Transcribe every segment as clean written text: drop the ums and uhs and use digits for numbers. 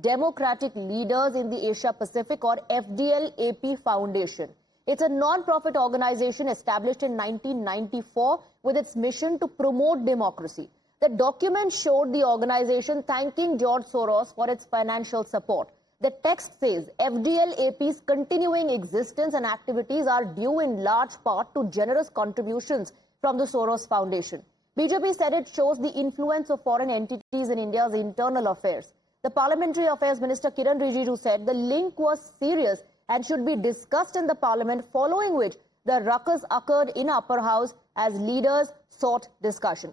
Democratic Leaders in the Asia Pacific, or FDL-AP Foundation. It's a non-profit organization established in 1994 with its mission to promote democracy. The document showed the organization thanking George Soros for its financial support. The text says FDL-AP's continuing existence and activities are due in large part to generous contributions from the Soros Foundation. BJP said it shows the influence of foreign entities in India's internal affairs. The Parliamentary Affairs Minister Kiran Rijiju said the link was serious and should be discussed in the Parliament, following which the ruckus occurred in Upper House as leaders sought discussion.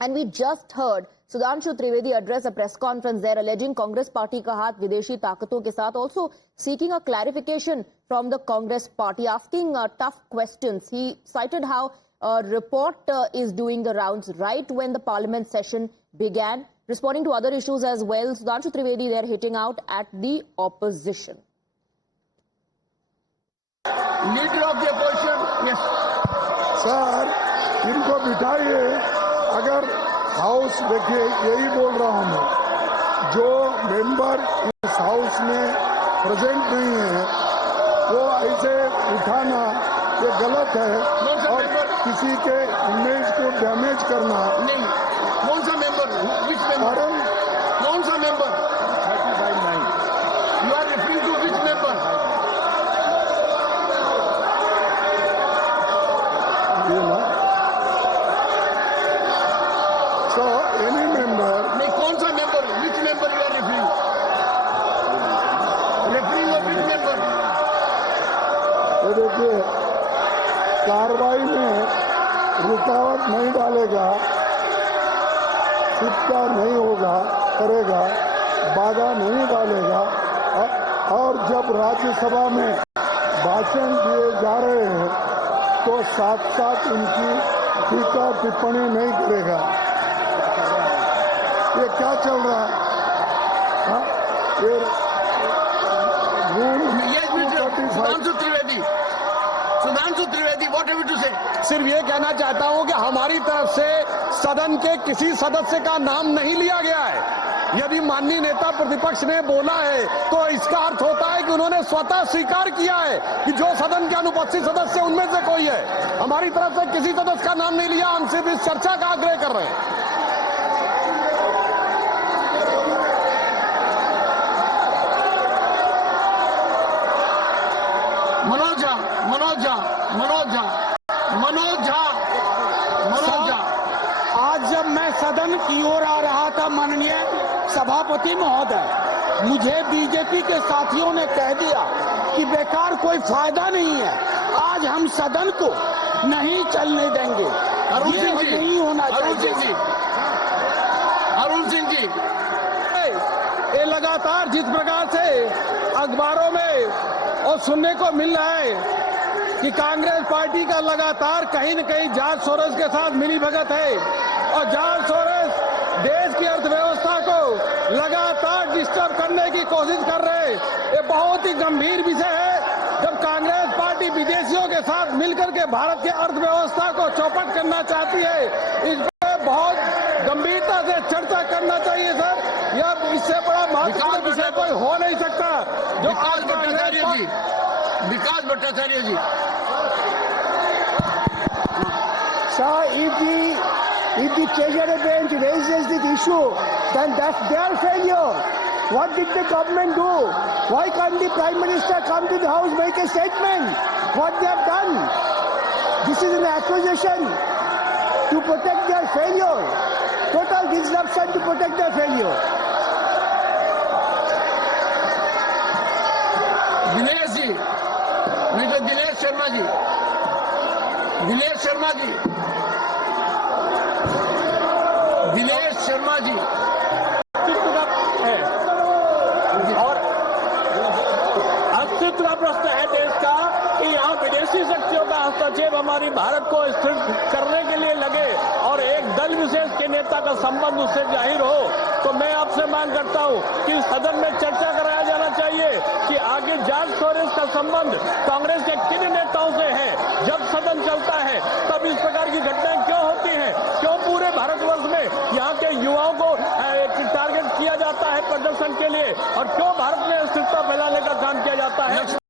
And we just heard Sudhanshu Trivedi address a press conference there, alleging Congress party ka haath videshi taakaton ke saath, also seeking a clarification from the Congress party, asking tough questions. He cited how a report is doing the rounds right when the Parliament session began, responding to other issues as well. Sudhanshu Trivedi there hitting out at the opposition. Leader of the opposition, yes. Sir, इनको बिठाइए. अगर house देखिए, यही बोल रहा हूं मैं, जो member इस हाउस में प्रेजेंट नहीं है वो ऐसे उठाना ये गलत है और किसी के इमेज को डैमेज करना नहीं. कौन सा मेंबर? Which member? कौन सा member? 30/9. You are referring to which member? ये ना. So any member. नहीं, कौन सा member? Which member you are referring? Referring of which member? तो देखिए, कार्रवाई में रुकावट नहीं डालेगा, चिपका नहीं होगा, करेगा, बाधा नहीं डालेगा. और जब राज्यसभा में भाषण दिए जा रहे हैं तो साथ साथ उनकी टीका टिप्पणी नहीं करेगा. ये क्या चल रहा है? ये Sudhanshu Trivedi, what have you to say? सिर्फ ये कहना चाहता हूं कि हमारी तरफ से सदन के किसी सदस्य का नाम नहीं लिया गया है. यदि माननीय नेता प्रतिपक्ष ने बोला है तो इसका अर्थ होता है कि उन्होंने स्वतः स्वीकार किया है कि जो सदन के अनुपस्थित सदस्य उनमें से कोई है. हमारी तरफ से किसी सदस्य का नाम नहीं लिया. हम सिर्फ इस चर्चा का आग्रह कर रहे हैं. मनोज झा, आज जब मैं सदन की ओर आ रहा था, माननीय सभापति महोदय, मुझे बीजेपी के साथियों ने कह दिया कि बेकार कोई फायदा नहीं है, आज हम सदन को नहीं चलने देंगे. ये नहीं होना चाहिए. अरुण सिंह जी, ये लगातार जिस प्रकार से अखबारों में और सुनने को मिल रहा है कि कांग्रेस पार्टी का लगातार कहीं न कहीं जॉर्ज सोरोस के साथ मिलीभगत है और जॉर्ज सोरोस देश की अर्थव्यवस्था को लगातार डिस्टर्ब करने की कोशिश कर रहे हैं. ये बहुत ही गंभीर विषय है. जब कांग्रेस पार्टी विदेशियों के साथ मिलकर के भारत की अर्थव्यवस्था को चौपट करना चाहती है, इस पर बहुत गंभीरता से चर्चा करना चाहिए सर. यह इससे बड़ा महत्वपूर्ण विषय कोई हो नहीं सकता. जो विकास भट्टाचार्य जी. Sir, if the treasury bench raises this issue, then that's their failure. What did the government do? Why can't the Prime Minister come to the House, make a statement? What they have done? This is an accusation to protect their failure. Total disruption to protect their failure. Dinesh ji, mister Dinesh Sharma ji, Dinesh Sharma ji, Dinesh Sharma ji है और अस्तित्व का प्रश्न है देश का कि यहाँ विदेशी शक्तियों का हस्तक्षेप हमारी भारत को स्थिर करने के लिए लगे और एक दल विशेष के नेता का संबंध उससे जाहिर हो. तो मैं आपसे मांग करता हूं कि सदन में चर्चा कराया जाना चाहिए कि आगे जॉर्ज सोरोस का संबंध कांग्रेस के किन नेताओं से है. जब सदन चलता है तब इस प्रकार की घटनाएं क्यों होती हैं? क्यों पूरे भारतवर्ष में यहाँ के युवाओं को टारगेट किया जाता है प्रदर्शन के लिए, और क्यों भारत में